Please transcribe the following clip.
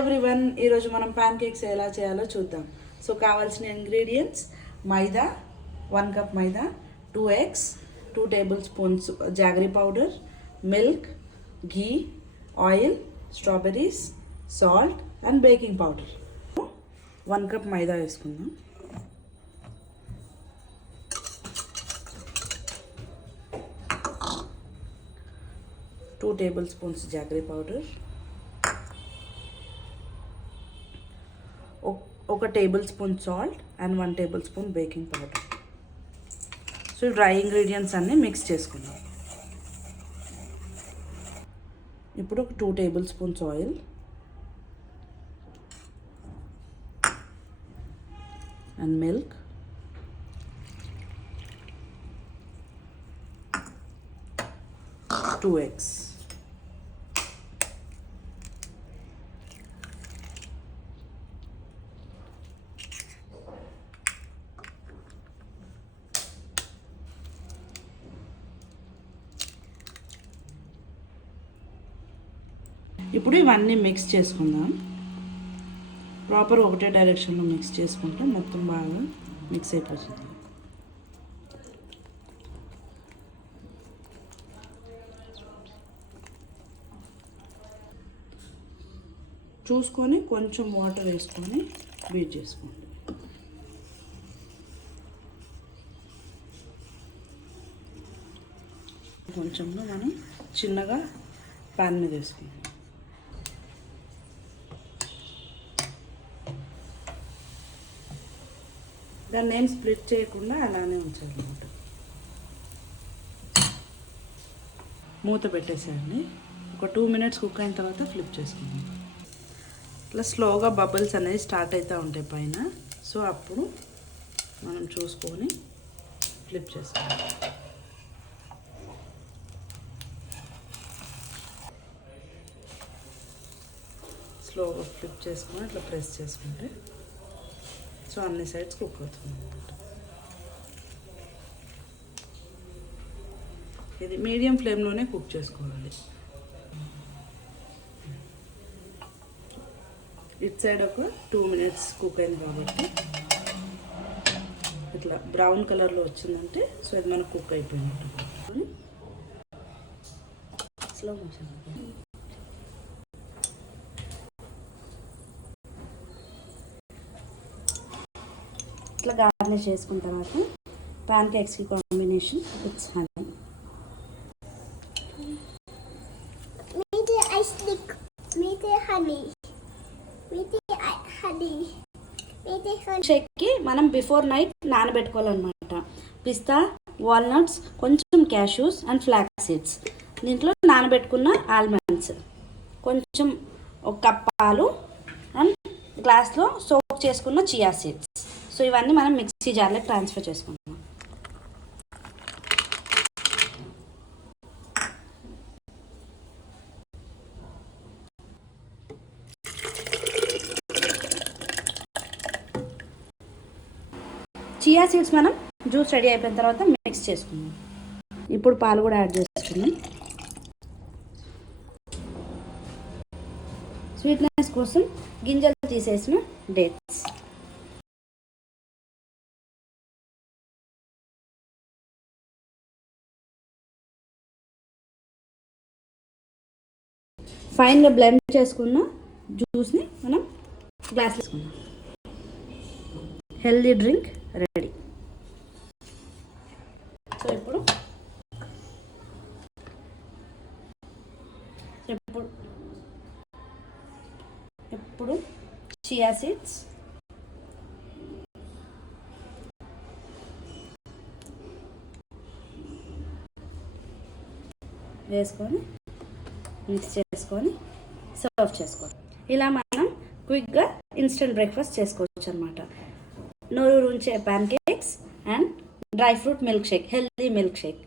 ఎవ్రీవన్, ఈరోజు మనం pan cakes ఎలా చేయాలో చూద్దాం. సో కావాల్సిన ingredients: maida 1 cup maida, 2 eggs, 2 tablespoons jaggery powder, milk, ghee, oil, strawberries, salt and baking powder. 1 cup maida వేసుకుందాం. Two tablespoons jaggery powder, 1 tablespoon salt and 1 tablespoon baking powder. So dry ingredients అన్నీ mix చేసుకుందాం. ఇప్పుడు ఒక 2 tablespoons oil, and milk, two eggs. ఇప్పుడు ఇవన్నీ మిక్స్ చేసుకుందాం. ప్రాపర్ ఒకటే డైరెక్షన్లో మిక్స్ చేసుకుంటే మొత్తం బాగా మిక్స్ అయిపోతుంది. చూసుకొని కొంచెం వాటర్ వేసుకొని బీట్ చేసుకోండి. కొంచెంలో మనం చిన్నగా ప్యాన్ మీద వేసుకుందాం. దాన్ని ఏం స్ప్లిట్ చేయకుండా అలానే ఉంచాలన్నమాట. మూత పెట్టేసేయండి. ఒక 2 minutes కుక్ అయిన తర్వాత ఫ్లిప్ చేసుకుందాం. ఇట్లా స్లోగా బబుల్స్ అనేది స్టార్ట్ అవుతూ ఉంటాయి పైన. సో అప్పుడు మనం చూసుకొని ఫ్లిప్ చేసుకోవాలి. స్లోగా ఫ్లిప్ చేసుకొని ఇట్లా ప్రెస్ చేసుకుంటే సో అన్ని సైడ్స్ కుక్ అవుతుంది అన్నమాట. ఇది మీడియం ఫ్లేమ్లోనే కుక్ చేసుకోవాలి. ఇట్ సైడ్ ఒక 2 minutes కుక్ అయింది కాబట్టి ఇట్లా బ్రౌన్ కలర్లో వచ్చిందంటే సో ఇది మనకు కుక్ అయిపోయినట్టు. స్లో మోషన్ ఇట్లా గార్నిష్ చేసుకున్న తర్వాత ప్యాన్ కేక్స్కి కాంబినేషన్ విత్ హనీ. షేక్కి మనం బిఫోర్ నైట్ నానబెట్టుకోవాలన్నమాట. పిస్తా, వాల్నట్స్, కొంచెం క్యాష్యూస్ అండ్ ఫ్లాక్స్ సీడ్స్, దీంట్లో నానబెట్టుకున్న ఆల్మండ్స్, కొంచెం 1 కప్ పాలు అండ్ గ్లాస్లో సోక్ చేసుకున్న చియా సీడ్స్. సో ఇవన్నీ మనం మిక్సీ జార్లోకి ట్రాన్స్ఫర్ చేసుకుంటాం. చియా సీడ్స్ మనం జ్యూస్ రెడీ అయిపోయిన తర్వాత మిక్స్ చేసుకుందాం. ఇప్పుడు పాలు కూడా యాడ్ చేసుకుందాం. స్వీట్నెస్ కోసం గింజలు తీసేసిన డేట్స్, ఫైన్గా బ్లెండ్ చేసుకున్న జ్యూస్ని మనం గ్లాస్ తీసుకుందాం. Healthy drink ready. సో ఇప్పుడు చియా సీడ్స్, వేసుకొని మిక్స్ చేసుకొని సర్వ్ చేసుకోవాలి. ఇలా మనం క్విక్గా ఇన్స్టెంట్ బ్రేక్ఫాస్ట్ చేసుకోవచ్చు అనమాట. నోరు ఉంచే pan cakes and dry fruit milk shake, healthy milk shake.